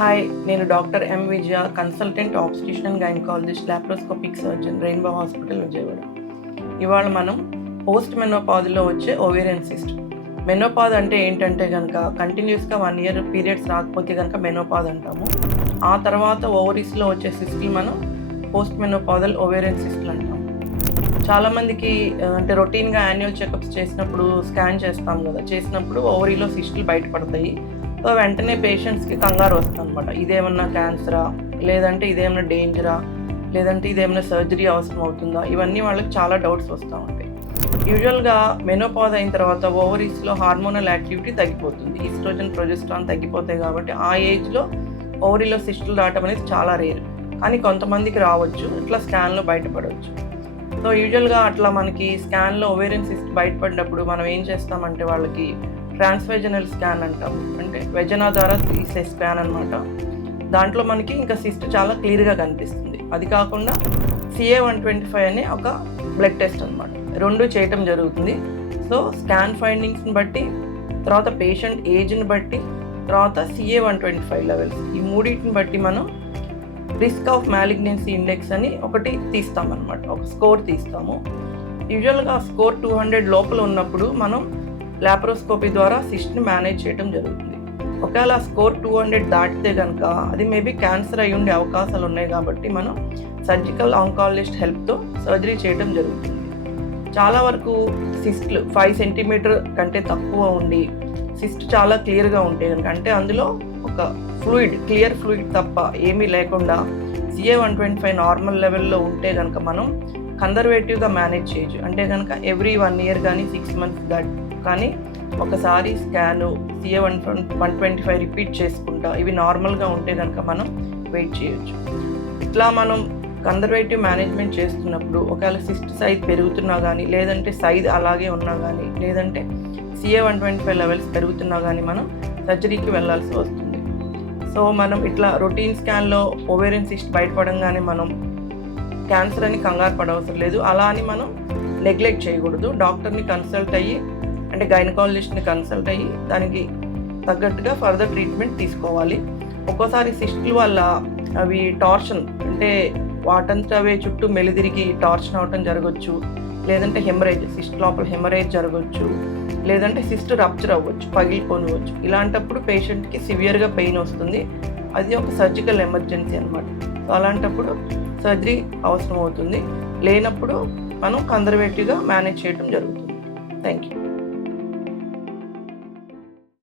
Hi, నేను doctor M Vijaya, consultant obstetrician and gynaecologist, laparoscopic surgeon, rainbow hospital, Vijayawada. ఇవాళ మనం post మెనోపాజ్లో వచ్చే ఓవేరియన్ సిస్ట్. మెనోపాజ్ అంటే ఏంటంటే కనుక కంటిన్యూస్గా 1 year పీరియడ్స్ రాకపోతే కనుక మెనోపాజ్ అంటాము. ఆ తర్వాత ఓవరీస్లో వచ్చే సిస్టులు మనం పోస్ట్ మెనోపాజల్ ఓవేరియన్ సిస్టులు అంటాము. చాలామందికి అంటే రొటీన్గా యాన్యువల్ చెకప్స్ చేసినప్పుడు స్కాన్ చేస్తాం కదా, చేసినప్పుడు ఓవరీలో సిస్టులు బయటపడతాయి. సో వెంటనే పేషెంట్స్కి కంగారు వస్తుంది అనమాట. ఇదేమన్నా క్యాన్సరా, లేదంటే ఇదేమన్నా డేంజరా, లేదంటే ఇదేమన్నా సర్జరీ అవసరం అవుతుందా, ఇవన్నీ వాళ్ళకి చాలా డౌట్స్ వస్తూ ఉంటాయి. యూజువల్గా మెనోపాజ్ అయిన తర్వాత ఓవరీస్లో హార్మోనల్ యాక్టివిటీ తగ్గిపోతుంది. ఈస్ట్రోజన్, ప్రొజెస్ట్రాన్ తగ్గిపోతాయి కాబట్టి ఆ ఏజ్లో ఓవరీలో సిస్టులు రావడం అనేది చాలా రేర్. కానీ కొంతమందికి రావచ్చు, ఇట్లా స్కాన్లో బయటపడవచ్చు. సో యూజువల్గా అట్లా మనకి స్కాన్లో ఓవేరియన్ సిస్ట్ బయటపడినప్పుడు మనం ఏం చేస్తామంటే వాళ్ళకి ట్రాన్స్వెజనల్ స్కాన్ అంటాం, అంటే వెజనా ద్వారా తీసే స్కాన్ అనమాట. దాంట్లో మనకి ఇంకా సిస్ట్ చాలా క్లియర్గా కనిపిస్తుంది. అది కాకుండా CA-125 అనే ఒక బ్లడ్ టెస్ట్ అనమాట, 2 చేయటం జరుగుతుంది. సో స్కాన్ ఫైండింగ్స్ని బట్టి, తర్వాత పేషెంట్ ఏజ్ని బట్టి, తర్వాత CA-125 లెవెల్స్, ఈ మూడింటిని బట్టి మనం రిస్క్ ఆఫ్ మ్యాలిగ్నెన్సీ ఇండెక్స్ అని ఒకటి తీస్తామన్నమాట, ఒక స్కోర్ తీస్తాము. యూజువల్గా స్కోర్ 200 లోపల ఉన్నప్పుడు మనం లాప్రోస్కోపీ ద్వారా సిస్ట్ని మేనేజ్ చేయడం జరుగుతుంది. ఒకవేళ స్కోర్ 200 దాటితే కనుక అది మేబీ క్యాన్సర్ అయి ఉండే అవకాశాలు ఉన్నాయి కాబట్టి మనం సర్జికల్ ఆంకాలజిస్ట్ హెల్ప్తో సర్జరీ చేయడం జరుగుతుంది. చాలా వరకు సిస్ట్లు 5 centimeter కంటే తక్కువ ఉండి సిస్ట్ చాలా క్లియర్గా ఉంటే కనుక, అంటే అందులో ఒక క్లియర్ ఫ్లూయిడ్ తప్ప ఏమీ లేకుండా CA-125 నార్మల్ లెవెల్లో ఉంటే కనుక మనం కన్జర్వేటివ్గా మేనేజ్ చేయొచ్చు. అంటే కనుక ఎవ్రీ 1 year కానీ 6 months కానీ ఒకసారి స్కాను CA-125 రిపీట్ చేసుకుంటా ఇవి నార్మల్గా ఉంటే కనుక మనం వెయిట్ చేయొచ్చు. ఇట్లా మనం కన్జర్వేటివ్ మేనేజ్మెంట్ చేస్తున్నప్పుడు ఒకవేళ సిస్ట్ సైజ్ పెరుగుతున్నా కానీ, లేదంటే సైజ్ అలాగే ఉన్నా కానీ, లేదంటే CA-125 లెవెల్స్ పెరుగుతున్నా కానీ మనం సర్జరీకి వెళ్ళాల్సి వస్తుంది. సో మనం ఇట్లా రొటీన్ స్కాన్లో ఓవేరియన్ సిస్ట్ బయటపడంగానే మనం క్యాన్సర్ అని కంగారు పడవసరం లేదు. అలా అని మనం నెగ్లెక్ట్ చేయకూడదు. డాక్టర్ని కన్సల్ట్ అయ్యి, అంటే గైనకాలజిస్ట్ని కన్సల్ట్ అయ్యి దానికి తగ్గట్టుగా ఫర్దర్ ట్రీట్మెంట్ తీసుకోవాలి. ఒక్కోసారి సిస్టుల వల్ల అవి టార్షన్, అంటే వాటంతా అవే చుట్టూ మెలిదిరిగి టార్షన్ అవటం జరగవచ్చు, లేదంటే హెమరేజ్, సిస్ట్ లోపల హెమరేజ్ జరగవచ్చు, లేదంటే సిస్ట్ రప్చర్ అవ్వచ్చు, పగిలిపోనివచ్చు. ఇలాంటప్పుడు పేషెంట్కి సివియర్గా పెయిన్ వస్తుంది. అది ఒక సర్జికల్ ఎమర్జెన్సీ అనమాట. సో అలాంటప్పుడు సర్జరీ అవసరం అవుతుంది. లేనప్పుడు మనం కన్జర్వేటివ్గా మేనేజ్ చేయడం జరుగుతుంది. Thank you.